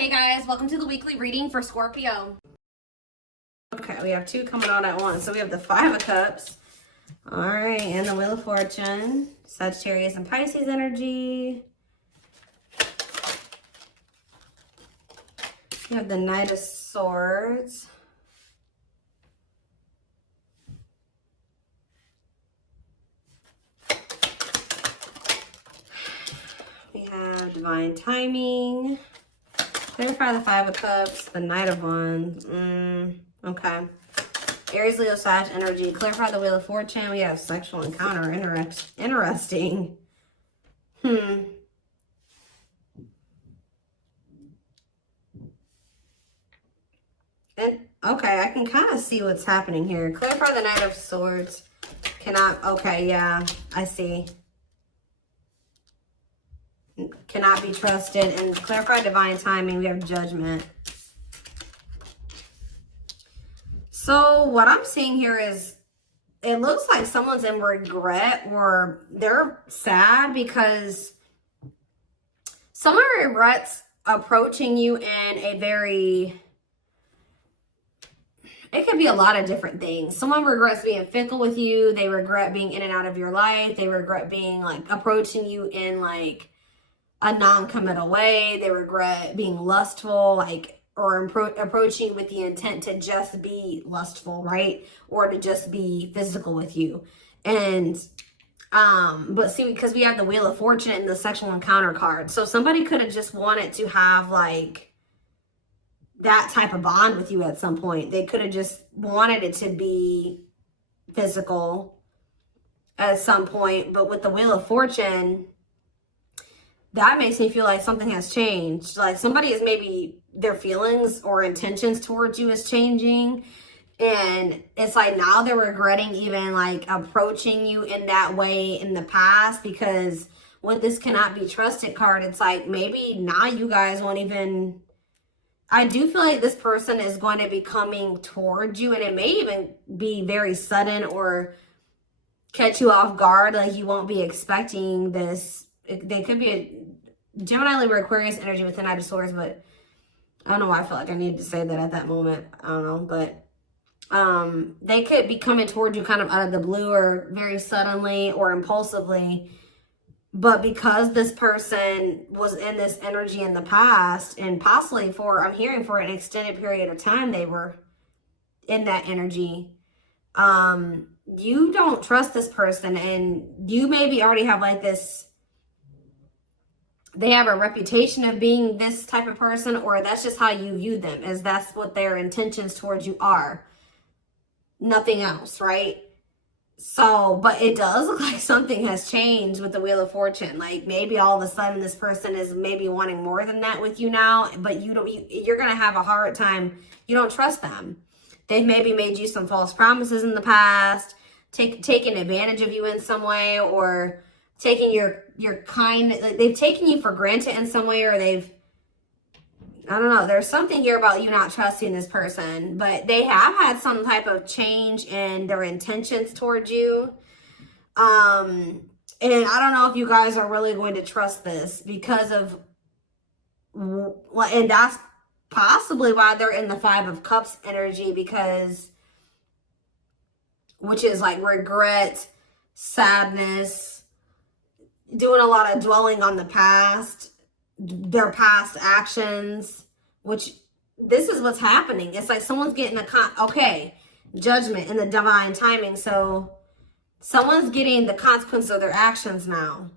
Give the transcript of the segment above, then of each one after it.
Hey guys, welcome to the weekly reading for Scorpio. Okay, we have two coming on at once. So we have the Five of Cups. All right, and the Wheel of Fortune. Sagittarius and Pisces energy. We have the Knight of Swords. We have Divine Timing. Clarify the Five of Cups, the Knight of Wands. Okay. Aries, Leo, Sag energy. Clarify the Wheel of Fortune. We have sexual encounter. Interesting. And, okay, I can kind of see what's happening here. Clarify the Knight of Swords. Okay, yeah, I see. Cannot be trusted. And clarify divine timing. We have Judgment. So what I'm seeing here is it looks like someone's in regret or they're sad because someone regrets approaching you in a very, it could be a lot of different things. Someone regrets being fickle with you. They regret being in and out of your life. They regret being like approaching you in like a non-committal way. They regret being lustful, like, or approaching with the intent to just be lustful, right? Or to just be physical with you. And, but see, because we have the Wheel of Fortune and the sexual encounter card. So somebody could have just wanted to have like that type of bond with you at some point. They could have just wanted it to be physical at some point. But with the Wheel of Fortune, that makes me feel like something has changed. Like somebody is maybe their feelings or intentions towards you is changing. And it's like now they're regretting even like approaching you in that way in the past, because with this cannot be trusted card, it's like maybe now you guys won't even, I do feel like this person is going to be coming towards you, and it may even be very sudden or catch you off guard. Like you won't be expecting this. They could be a Gemini, Libra, Aquarius energy with the Knight of Swords, but I don't know why I feel like I needed to say that at that moment. I don't know, but they could be coming towards you kind of out of the blue or very suddenly or impulsively. But because this person was in this energy in the past, and possibly for, I'm hearing for an extended period of time, they were in that energy. You don't trust this person, and you maybe already have like this, they have a reputation of being this type of person, or that's just how you view them, as that's what their intentions towards you are. Nothing else, right? So, but it does look like something has changed with the Wheel of Fortune. Like maybe all of a sudden this person is maybe wanting more than that with you now, but you're going to have a hard time. You don't trust them. They've maybe made you some false promises in the past, taken advantage of you in some way, or taking your kind, like they've taken you for granted in some way, or they've, I don't know, there's something here about you not trusting this person, but they have had some type of change in their intentions towards you. And I don't know if you guys are really going to trust this because of, and that's possibly why they're in the Five of Cups energy, because, which is like regret, sadness, doing a lot of dwelling on the past, their past actions, which this is what's happening. It's like someone's getting Judgment and the divine timing. So someone's getting the consequences of their actions now.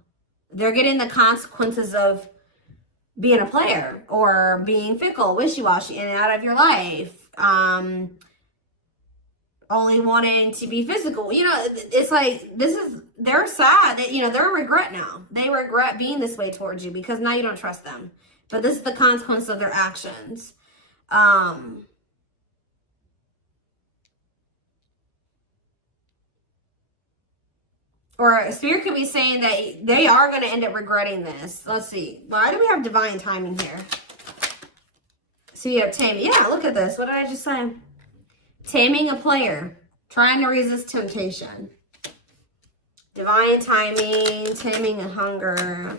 They're getting the consequences of being a player or being fickle, wishy-washy, in and out of your life. Only wanting to be physical. You know, it's like, they're sad that, you know, they're a regret now. They regret being this way towards you because now you don't trust them. But this is the consequence of their actions. Or Spirit could be saying that they are going to end up regretting this. Let's see. Why do we have divine timing here? So you have taming. Yeah, look at this. What did I just say? Taming a player. Trying to resist temptation. Divine timing. Taming a hunger.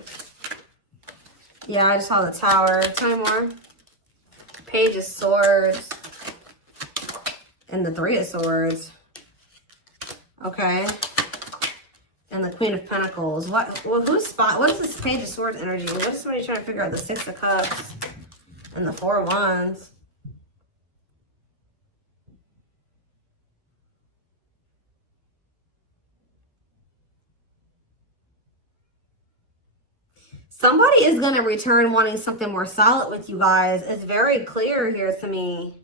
Yeah, I just saw the Tower. Tell me more. Page of Swords and the Three of Swords. Okay. And the Queen of Pentacles. What is this Page of Swords energy? What is somebody trying to figure out? The Six of Cups and the Four of Wands. Somebody is going to return wanting something more solid with you guys. It's very clear here to me.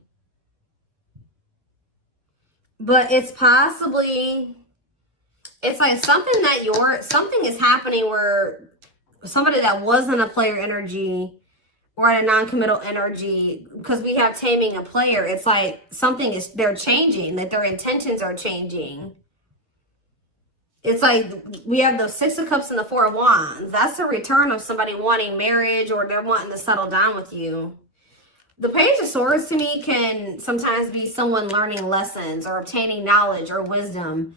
But it's possibly, it's like something that something is happening where somebody that wasn't a player energy or at a non-committal energy, because we have taming a player, it's like something is, they're changing, that their intentions are changing. It's like we have the Six of Cups and the Four of Wands. That's a return of somebody wanting marriage, or they're wanting to settle down with you. The Page of Swords to me can sometimes be someone learning lessons or obtaining knowledge or wisdom.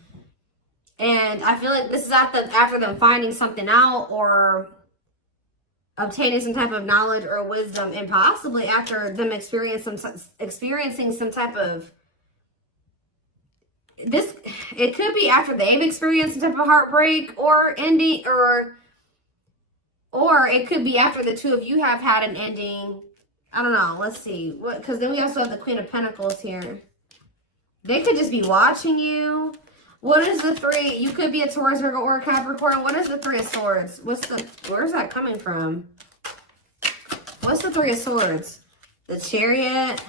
And I feel like this is after them finding something out or obtaining some type of knowledge or wisdom, and possibly after them experiencing some type of it could be after they've experienced some type of heartbreak or ending, or it could be after the two of you have had an ending. I don't know. Let's see. Because then we also have the Queen of Pentacles here. They could just be watching you. What is the three? You could be a Taurus, Virgo, or a Capricorn. What is the Three of Swords? Where's that coming from? What's the Three of Swords? The Chariot.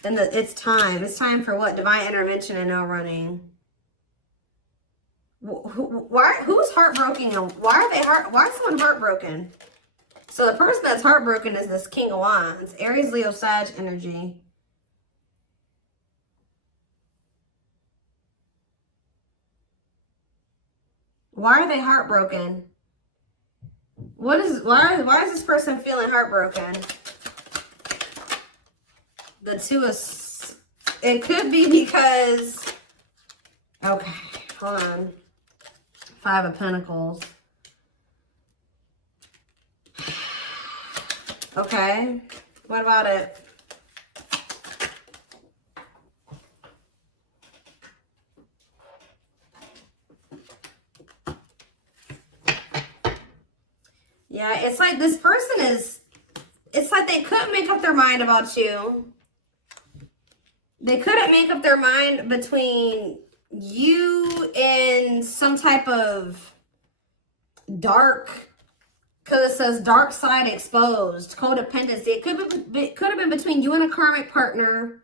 Then it's time. It's time for what? Divine intervention and no running. Who's heartbroken? Why is someone heartbroken? So the person that's heartbroken is this King of Wands. Aries, Leo, Sag energy. Why are they heartbroken? Why is this person feeling heartbroken? The Two of... It could be because... Okay, hold on. Five of Pentacles. Okay, what about it? Yeah, it's like this person is... It's like they couldn't make up their mind about you. They couldn't make up their mind between you and some type of dark, because it says dark side exposed, codependency. It could have been between you and a karmic partner,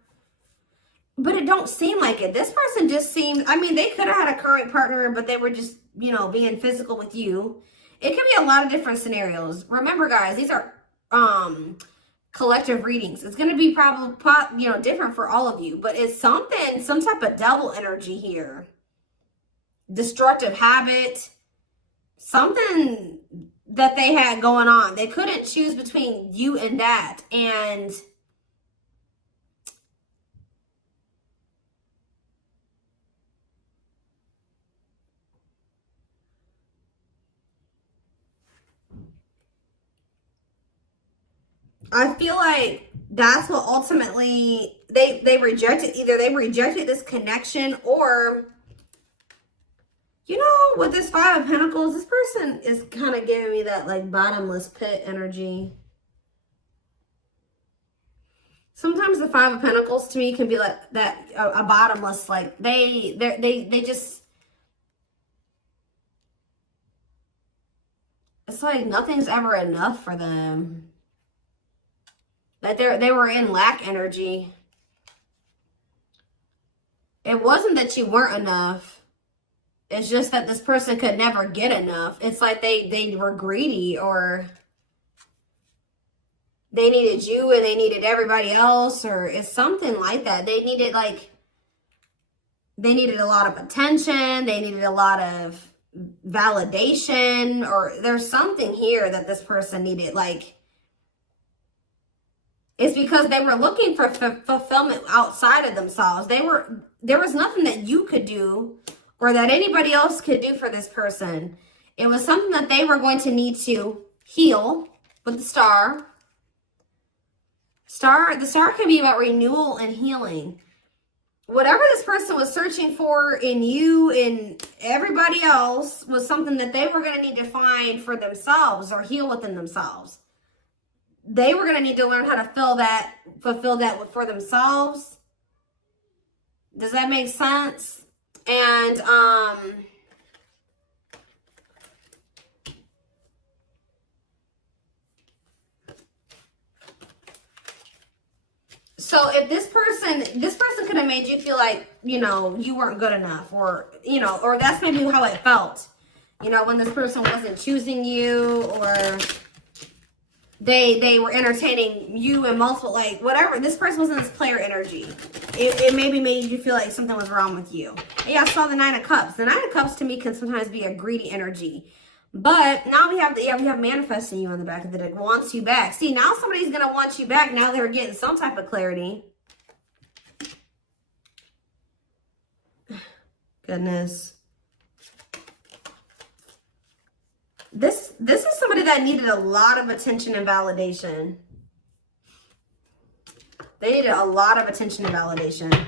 but it don't seem like it. This person just seems, I mean, they could have had a karmic partner, but they were just, you know, being physical with you. It could be a lot of different scenarios. Remember, guys, these are collective readings. It's going to be probably, you know, different for all of you, but it's something, some type of devil energy here. Destructive habit, something that they had going on. They couldn't choose between you and that. And I feel like that's what ultimately they rejected. Either they rejected this connection, or, you know, with this Five of Pentacles, this person is kind of giving me that like bottomless pit energy. Sometimes the Five of Pentacles to me can be like that, a bottomless, like they just, it's like nothing's ever enough for them. Like they were in lack energy. It wasn't that you weren't enough. It's just that this person could never get enough. It's like they were greedy, or they needed you and they needed everybody else, or it's something like that. They needed a lot of attention. They needed a lot of validation, or there's something here that this person needed. Like, it's because they were looking for fulfillment outside of themselves. There was nothing that you could do or that anybody else could do for this person. It was something that they were going to need to heal with the Star. The star can be about renewal and healing. Whatever this person was searching for in you and everybody else was something that they were going to need to find for themselves or heal within themselves. They were going to need to learn how to fulfill that for themselves. Does that make sense? And, so if this person could have made you feel like, you know, you weren't good enough, or, you know, or that's maybe how it felt, you know, when this person wasn't choosing you, or they were entertaining you and multiple, like, whatever. This person was in this player energy. It maybe made you feel like something was wrong with you. Yeah, I saw the 9 of Cups. The 9 of Cups to me can sometimes be a greedy energy. But now we have manifesting you on the back of the deck. Wants you back. See, now somebody's going to want you back. Now they're getting some type of clarity. Goodness. This is somebody that needed a lot of attention and validation. They needed a lot of attention and validation.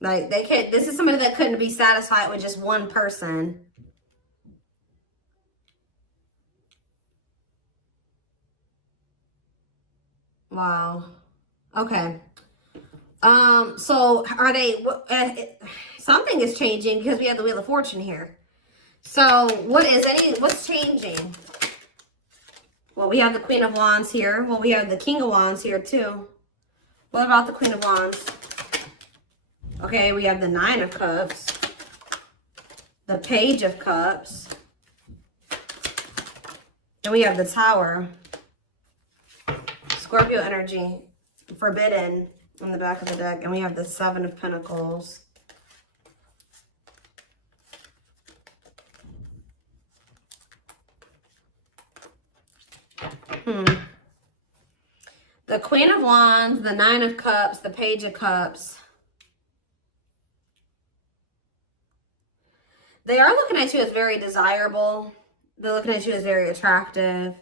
Like, this is somebody that couldn't be satisfied with just one person. Wow. Okay. So are they, something is changing because we have the Wheel of Fortune here. So what's changing? Well, we have the Queen of Wands here. Well, we have the King of Wands here too. What about the Queen of Wands? Okay, we have the 9 of Cups, the Page of Cups, and we have the Tower. Scorpio energy, forbidden on the back of the deck, and we have the 7 of Pentacles. The Queen of Wands, the 9 of Cups, the Page of Cups. They are looking at you as very desirable. They're looking at you as very attractive.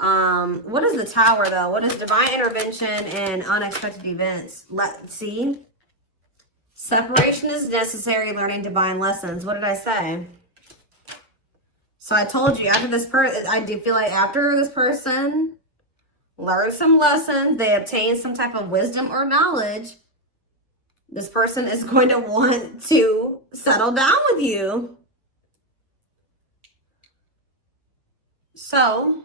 What is the Tower, though? What is divine intervention and unexpected events? Let's see. Separation is necessary, learning divine lessons. What did I say? So I told you, after this person, I do feel like after this person learned some lessons, they obtained some type of wisdom or knowledge, this person is going to want to settle down with you. So,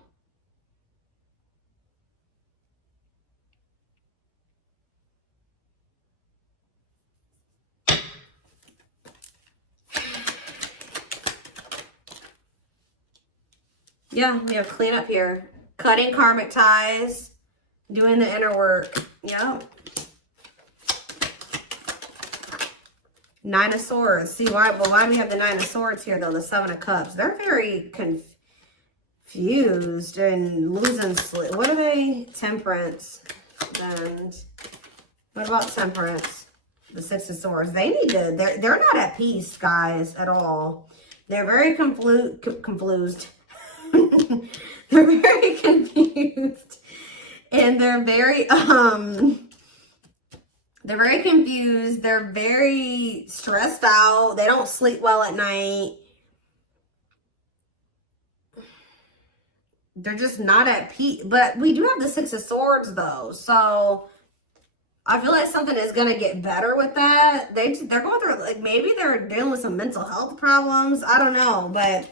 yeah, we have cleanup here. Cutting karmic ties, doing the inner work. Yep. 9 of Swords. See, why do we have the 9 of Swords here, though? The 7 of Cups. They're very confused and losing sleep. What are they? Temperance. And what about Temperance? The 6 of Swords. They need to, they're not at peace, guys, at all. They're very confused. They're very confused. And they're very confused. They're very stressed out. They don't sleep well at night. They're just not at peace. But we do have the 6 of Swords, though. So I feel like something is going to get better with that. They're going through, like, maybe they're dealing with some mental health problems. I don't know. But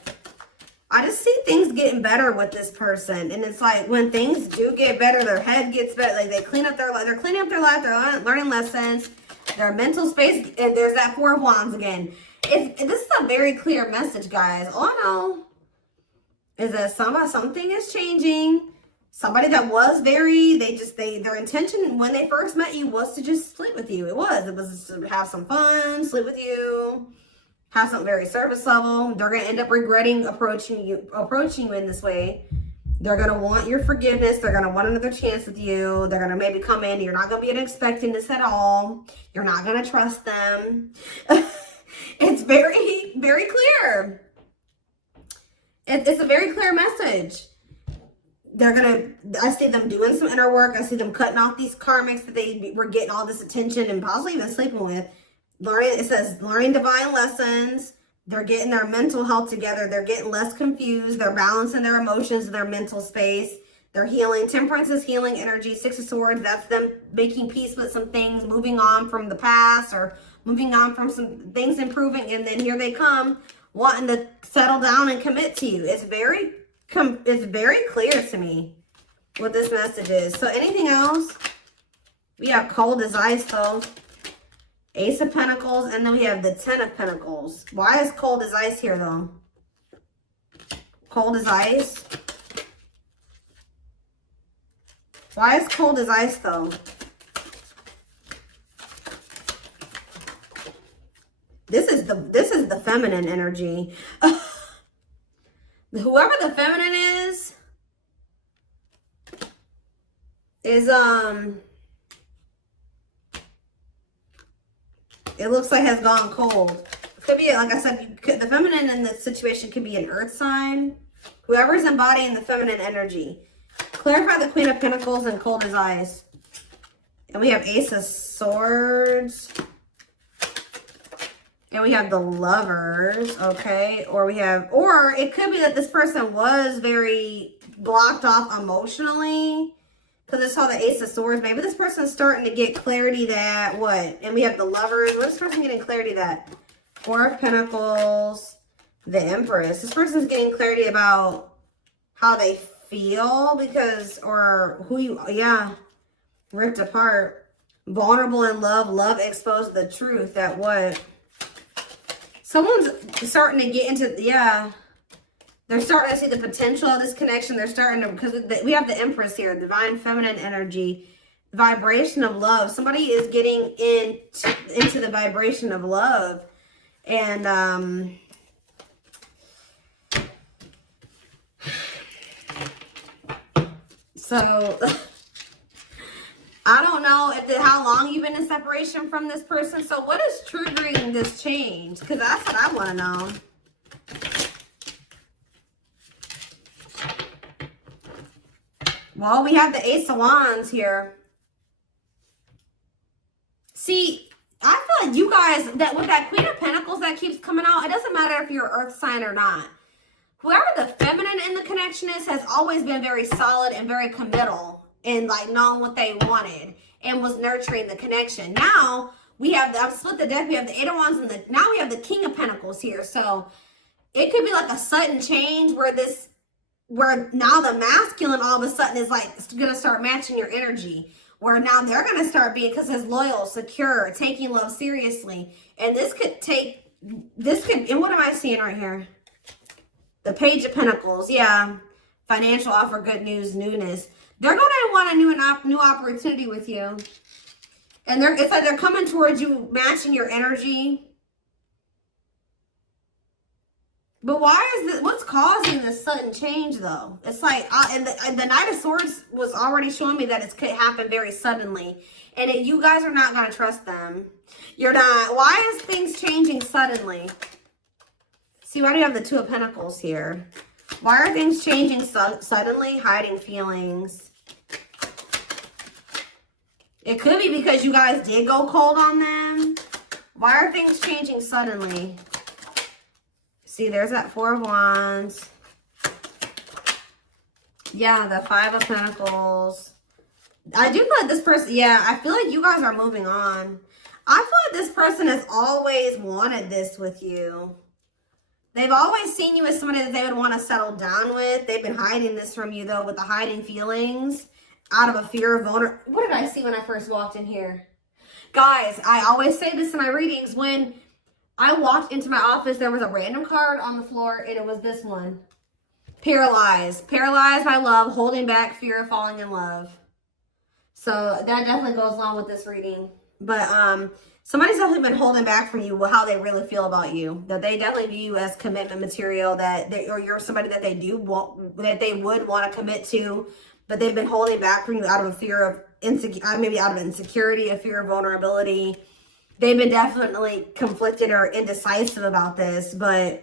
I just see things getting better with this person. And it's like when things do get better, their head gets better. Like they clean up their life. They're cleaning up their life. They're learning lessons. Their mental space. And there's that 4 of Wands again. This is a very clear message, guys. All I know is that something is changing. Somebody that was their intention when they first met you was to just sleep with you. It was to have some fun, sleep with you. Have something very surface level. They're going to end up regretting approaching you in this way. They're going to want your forgiveness. They're going to want another chance with you. They're going to maybe come in. You're not going to be expecting this at all. You're not going to trust them. It's very, very clear. It's a very clear message. I see them doing some inner work. I see them cutting off these karmics that they were getting all this attention and possibly even sleeping with. It says learning divine lessons. They're getting their mental health together. They're getting less confused. They're balancing their emotions in their mental space. They're healing. Temperance is healing energy. Six of Swords, that's them making peace with some things, moving on from the past or moving on from some things improving. And then here they come wanting to settle down and commit to you. It's very clear to me what this message is. So anything else? We have cold as ice though. Ace of Pentacles, and then we have the Ten of Pentacles. Why is cold as ice here, though? Cold as ice? Why is cold as ice, though? This is the feminine energy. Whoever the feminine is it looks like has gone cold. Could be, like I said, the feminine in this situation could be an earth sign. Whoever's embodying the feminine energy. Clarify the Queen of Pentacles and cold as ice. And we have Ace of Swords. And we have the Lovers, okay? Or it could be that this person was very blocked off emotionally. Because I saw the Ace of Swords. Maybe this person's starting to get clarity that, what? And we have the Lovers. What is this person getting clarity that? Four of Pentacles. The Empress. This person's getting clarity about how they feel because, or who you, yeah. Ripped apart. Vulnerable in love. Love exposed the truth that what? Someone's starting to get into, yeah. They're starting to see the potential of this connection. They're starting to, because we have the Empress here, divine feminine energy, vibration of love. Somebody is getting into the vibration of love. And, so, I don't know how long you've been in separation from this person. So what is triggering this change? Because that's what I want to know. Well, we have the Ace of Wands here. See, I feel like you guys, that with that Queen of Pentacles that keeps coming out, it doesn't matter if you're an earth sign or not. Whoever the feminine in the connection is has always been very solid and very committal and like knowing what they wanted and was nurturing the connection. Now, we have, I've split the deck, we have the Eight of Wands and now we have the King of Pentacles here. So, it could be like a sudden change where now the masculine all of a sudden is like going to start matching your energy. Where now they're going to start being, because it's loyal, secure, taking love seriously. And and what am I seeing right here? The Page of Pentacles, yeah. Financial offer, good news, newness. They're going to want a new opportunity with you. And it's like they're coming towards you, matching your energy. But why is this, what's causing this sudden change though? It's like, and the Knight of Swords was already showing me that it could happen very suddenly. And you guys are not going to trust them. You're not. Why is things changing suddenly? See, why do you have the Two of Pentacles here? Why are things changing suddenly? Hiding feelings. It could be because you guys did go cold on them. Why are things changing suddenly? See, there's that Four of Wands. Yeah, the Five of Pentacles. I do feel like this person, yeah, I feel like you guys are moving on. I feel like this person has always wanted this with you. They've always seen you as somebody that they would want to settle down with. They've been hiding this from you, though, with the hiding feelings out of a fear of vulnerability. What did I see when I first walked in here? Guys, I always say this in my readings. When I walked into my office, there was a random card on the floor, and it was this one. Paralyzed. Paralyzed by love, holding back, fear of falling in love. So that definitely goes along with this reading. But somebody's definitely been holding back from you how they really feel about you. That they definitely view you as commitment material, or you're somebody that they would want to commit to, but they've been holding back from you out of a fear of maybe out of insecurity, a fear of vulnerability. They've been definitely conflicted or indecisive about this, and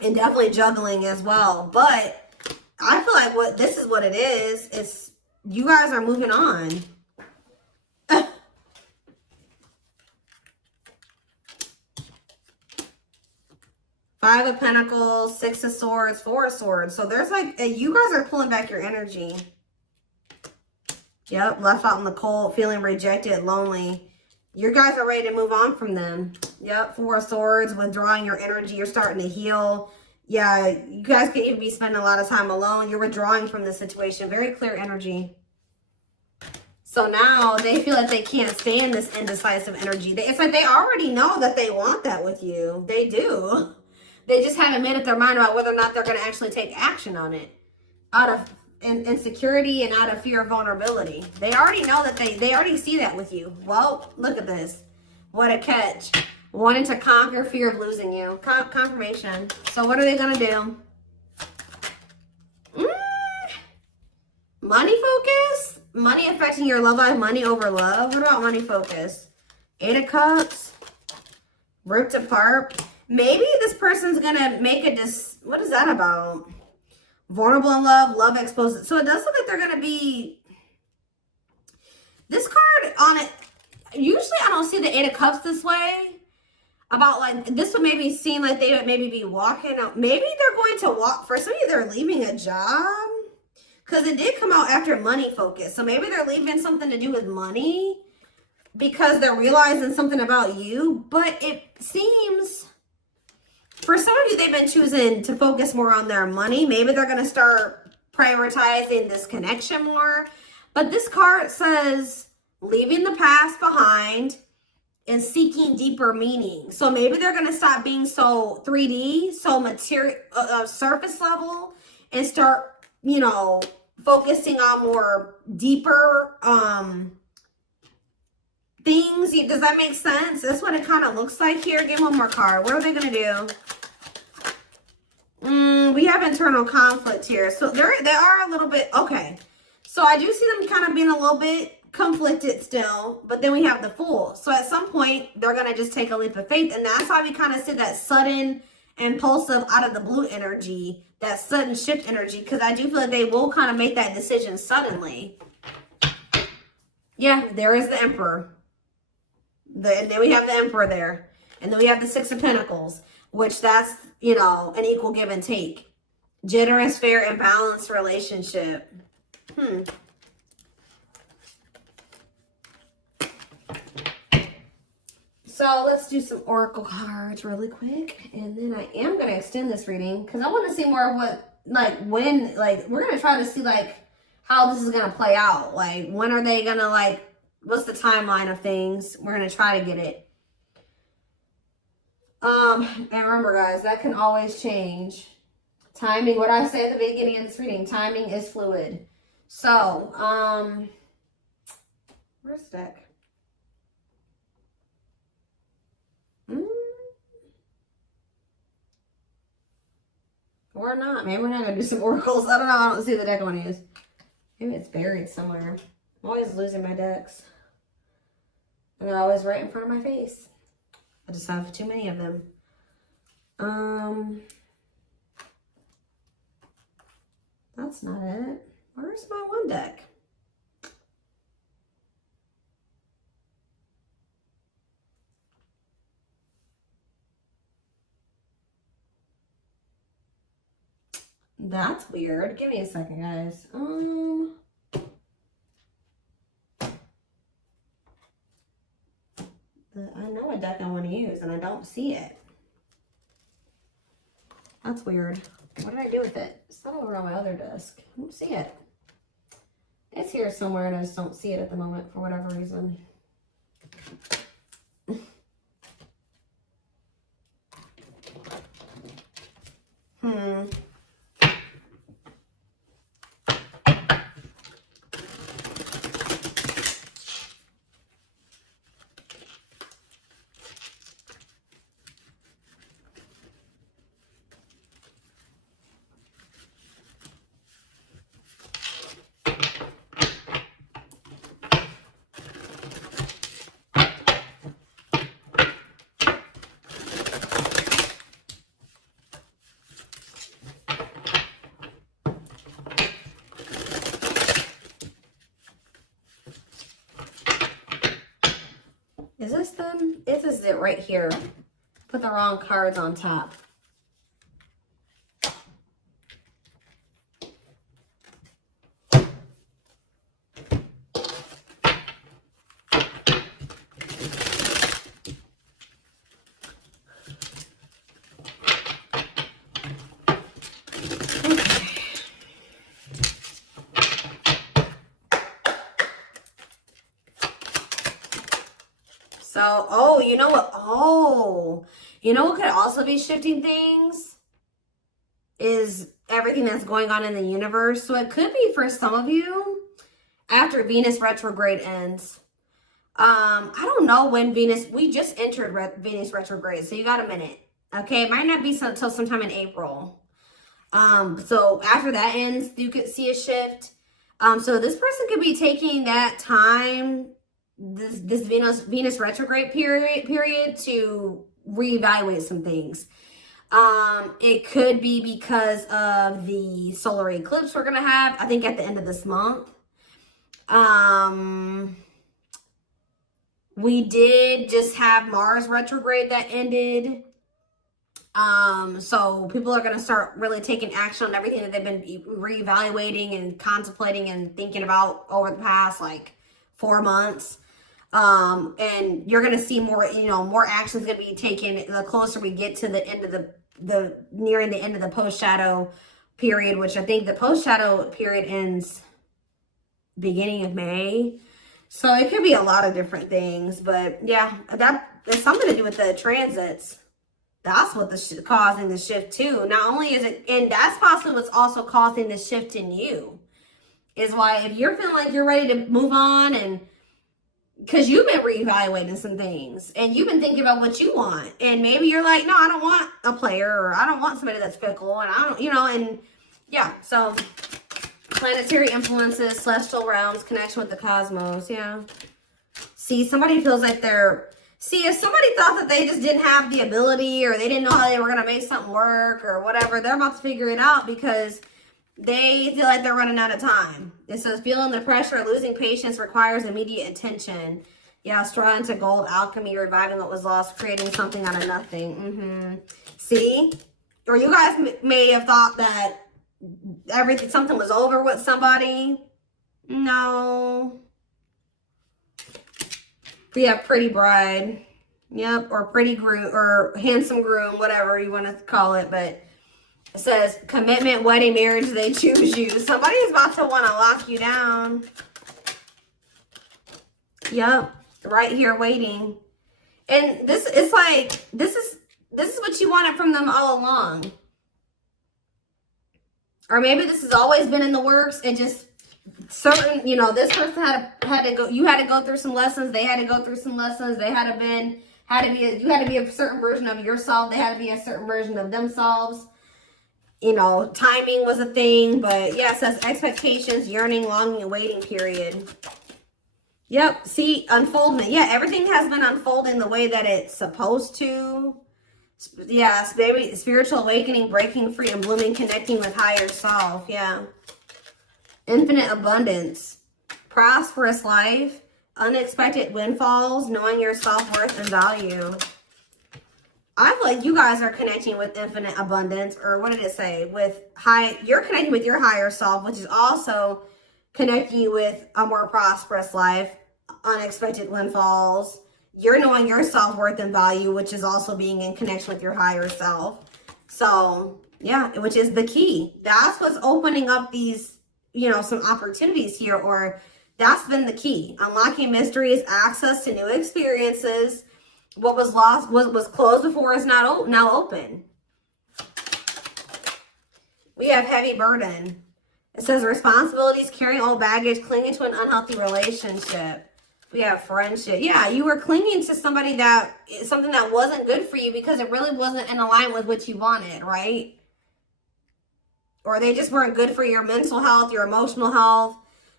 definitely juggling as well. But I feel like this is what it is. It's you guys are moving on. Five of Pentacles, Six of Swords, Four of Swords. So there's like, you guys are pulling back your energy. Yep, left out in the cold, feeling rejected, lonely. You guys are ready to move on from them. Yep, Four of Swords, withdrawing your energy. You're starting to heal. Yeah, you guys could even be spending a lot of time alone. You're withdrawing from the situation. Very clear energy. So now they feel like they can't stand this indecisive energy. It's like they already know that they want that with you. They do. They just haven't made up their mind about whether or not they're going to actually take action on it. Out of insecurity and out of fear of vulnerability. They already know that they already see that with you. Well, look at this. What a catch. Wanting to conquer fear of losing you. Confirmation. So what are they going to do? Money focus? Money affecting your love life. Money over love. What about money focus? Eight of Cups. Ripped apart. Maybe this person's going to make what is that about? Vulnerable in love, love exposed. So it does look like they're going to be, this card on it, usually I don't see the Eight of Cups this way. About like, this would maybe seem like they would maybe be walking out. Maybe they're going to walk, for some of you they're leaving a job. Because it did come out after money focus. So maybe they're leaving something to do with money. Because they're realizing something about you. But it seems, for some of you, they've been choosing to focus more on their money. Maybe they're going to start prioritizing this connection more. But this card says leaving the past behind and seeking deeper meaning. So maybe they're going to stop being so 3D, so material, surface level, and start, you know, focusing on more deeper things. Does that make sense? That's what it kind of looks like here. Give one more card. What are they going to do? We have internal conflict here. So they are a little bit, okay. So I do see them kind of being a little bit conflicted still, but then we have the Fool. So at some point, they're going to just take a leap of faith. And that's why we kind of see that sudden, impulsive, out of the blue energy, that sudden shift energy, because I do feel like they will kind of make that decision suddenly. Yeah, there is the Emperor. And then we have the Emperor there. And then we have the Six of Pentacles, which that's, you know, an equal give and take. Generous, fair, and balanced relationship. So let's do some oracle cards really quick. And then I am going to extend this reading because I want to see more of what, like, when, like, we're going to try to see, like, how this is going to play out. Like, when are they going to, like, what's the timeline of things? We're going to try to get it. And remember, guys, that can always change. Timing, what I say at the beginning of this reading, timing is fluid. So, where's the deck? Or not. Maybe we're not going to do some oracles. I don't know. I don't see the deck I want to use. Maybe it's buried somewhere. I'm always losing my decks. And they're always right in front of my face. I just have too many of them. That's not it. Where's my one deck? That's weird. Give me a second, guys. I know a deck I want to use, and I don't see it. That's weird. What did I do with it? It's not over on my other desk. I don't see it. It's here somewhere, and I just don't see it at the moment for whatever reason. Is this them? This is it right here. Put the wrong cards on top. So, oh, you know what? Oh, you know what could also be shifting things? Is everything that's going on in the universe. So it could be for some of you after Venus retrograde ends. I don't know when we just entered Venus retrograde. So you got a minute. Okay. It might not be until sometime in April. So after that ends, you could see a shift. So this person could be taking that time, this Venus retrograde period to reevaluate some things. It could be because of the solar eclipse we're gonna have, I think, at the end of this month. We did just have Mars retrograde that ended. So people are gonna start really taking action on everything that they've been reevaluating and contemplating and thinking about over the past like 4 months. And you're gonna see more, more actions gonna be taken the closer we get to the end of nearing the end of the post-shadow period, which I think the post-shadow period ends beginning of May. So it could be a lot of different things, but yeah, that there's something to do with the transits. That's what causing the shift too. Not only is it, and that's possibly what's also causing the shift in you, is why if you're feeling like you're ready to move on, and because you've been reevaluating some things and you've been thinking about what you want, and maybe you're like, no, I don't want a player, or I don't want somebody that's fickle, and I don't, and yeah. So planetary influences, celestial realms, connection with the cosmos. Yeah. See, somebody feels like if somebody thought that they just didn't have the ability, or they didn't know how they were going to make something work or whatever, they're about to figure it out because they feel like they're running out of time. It says feeling the pressure of losing patience requires immediate attention. Yeah, straw into gold, alchemy, reviving what was lost, creating something out of nothing. See? Or you guys may have thought that something was over with somebody. No. We have pretty bride. Yep, or pretty groom, or handsome groom, whatever you want to call it, but it says commitment, wedding, marriage, they choose you. Somebody's about to want to lock you down. Yep, right here waiting. And this is like, this is what you wanted from them all along. Or maybe this has always been in the works. It just certain, this person had to go, you had to go through some lessons, they had to go through some lessons, you had to be a certain version of yourself, they had to be a certain version of themselves. Timing was a thing, but yeah, it says expectations, yearning, longing, and waiting period. Yep, see, unfoldment. Yeah, everything has been unfolding the way that it's supposed to. Yeah, maybe spiritual awakening, breaking free, and blooming, connecting with higher self. Yeah. Infinite abundance, prosperous life, unexpected windfalls, knowing your self-worth and value. I feel like you guys are connecting with infinite abundance, or what did it say? You're connecting with your higher self, which is also connecting you with a more prosperous life, unexpected windfalls. You're knowing your self-worth and value, which is also being in connection with your higher self. So yeah, which is the key. That's what's opening up these, some opportunities here, or that's been the key. Unlocking mysteries, access to new experiences. What was lost, what was closed before is now open. We have heavy burden. It says responsibilities, carrying old baggage, clinging to an unhealthy relationship. We have friendship. Yeah, you were clinging to something that wasn't good for you because it really wasn't in alignment with what you wanted, right? Or they just weren't good for your mental health, your emotional health.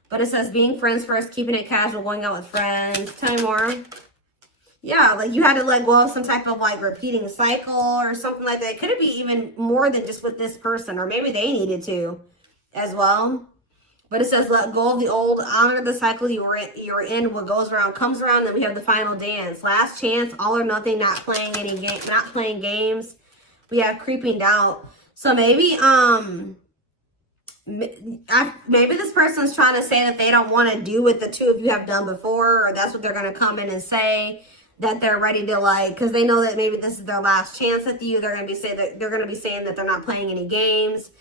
But it says being friends first, keeping it casual, going out with friends. Tell me more. Yeah, like you had to let go of some type of like repeating cycle or something like that. Could it be even more than just with this person? Or maybe they needed to as well. But it says, let go of the old, honor the cycle you're in. What goes around comes around. Then we have the final dance. Last chance, all or nothing, not playing games. We have creeping doubt. So maybe maybe this person's trying to say that they don't want to do what the two of you have done before, or that's what they're going to come in and say, that they're ready to, like, because they know that maybe this is their last chance at you. They're going to be saying that they're not playing any games.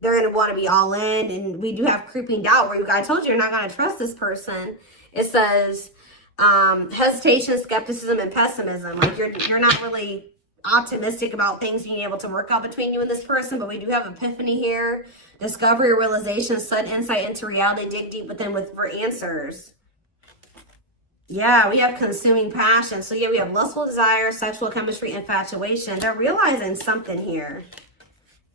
They're going to want to be all in. And we do have creeping doubt, where I told you you're not going to trust this person. It says hesitation, skepticism, and pessimism. Like you're not really optimistic about things being able to work out between you and this person. But we do have epiphany here, discovery, realization, sudden insight into reality, dig deep within for answers. Yeah, we have consuming passion. So yeah, we have lustful desire, sexual chemistry, infatuation. They're realizing something here.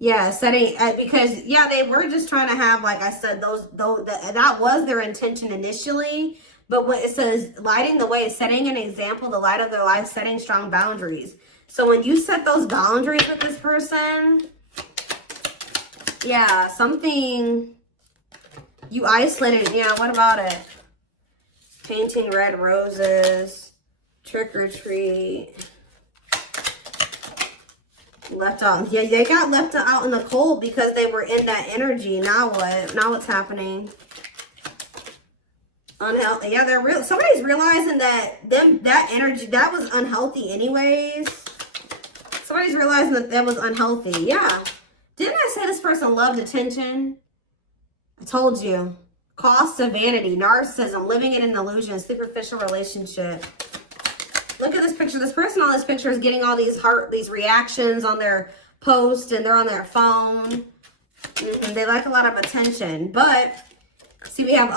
Yeah, setting, because yeah, they were just trying to have, like I said, that was their intention initially. But what it says, lighting the way, setting an example, the light of their life, setting strong boundaries. So when you set those boundaries with this person, yeah, something you isolated. Yeah, what about it? Painting red roses, trick or treat. Left out. Yeah, they got left out in the cold because they were in that energy. Now what? Now what's happening? Unhealthy. Yeah, somebody's realizing that energy, that was unhealthy anyways. Somebody's realizing that was unhealthy. Yeah. Didn't I say this person loved attention? I told you. Cost of vanity, narcissism, living in an illusion, superficial relationship. Look at this picture. This person on this picture is getting all these reactions on their post, and they're on their phone. They like a lot of attention. But see, we have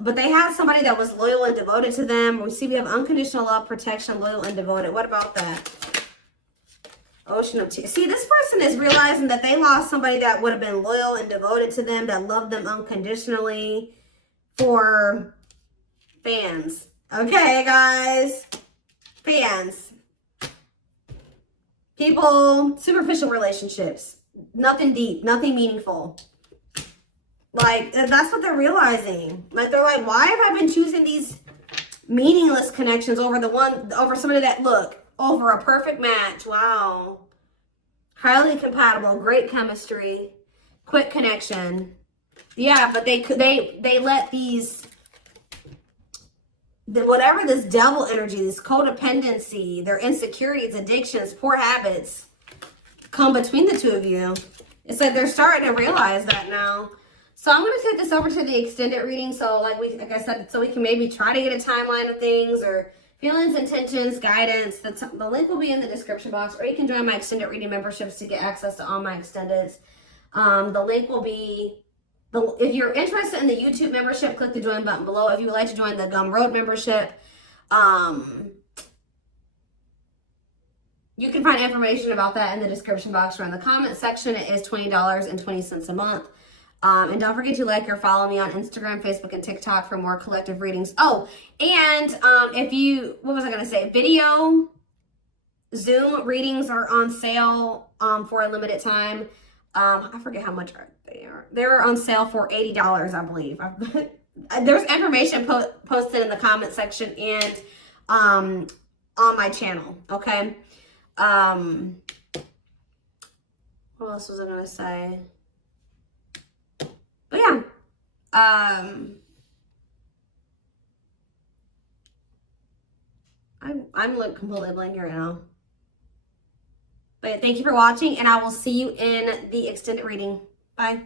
but they have somebody that was loyal and devoted to them. We see we have unconditional love, protection, loyal and devoted. What about that? Ocean of tears. See, this person is realizing that they lost somebody that would have been loyal and devoted to them, that loved them unconditionally, for fans. Okay, guys. Fans. People, superficial relationships. Nothing deep, nothing meaningful. Like, that's what they're realizing. Like, they're like, why have I been choosing these meaningless connections over somebody that, look, over a perfect match. Wow. Highly compatible, great chemistry, quick connection. Yeah, but they let whatever this devil energy, this codependency, their insecurities, addictions, poor habits come between the two of you. It's like they're starting to realize that now. So I'm going to take this over to the extended reading. So like I said, so we can maybe try to get a timeline of things, or feelings, intentions, guidance. The link will be in the description box, or you can join my extended reading memberships to get access to all my extendeds. The link will be, if you're interested in the YouTube membership, click the join button below. If you would like to join the Gumroad membership, you can find information about that in the description box or in the comment section. It is $20.20 a month. And don't forget to like or follow me on Instagram, Facebook, and TikTok for more collective readings. Oh, and what was I going to say? Video Zoom readings are on sale for a limited time. I forget how much they are. They're on sale for $80, I believe. There's information posted in the comment section and on my channel, okay? What else was I going to say? But yeah, I'm like completely blank right now. But thank you for watching, and I will see you in the extended reading. Bye.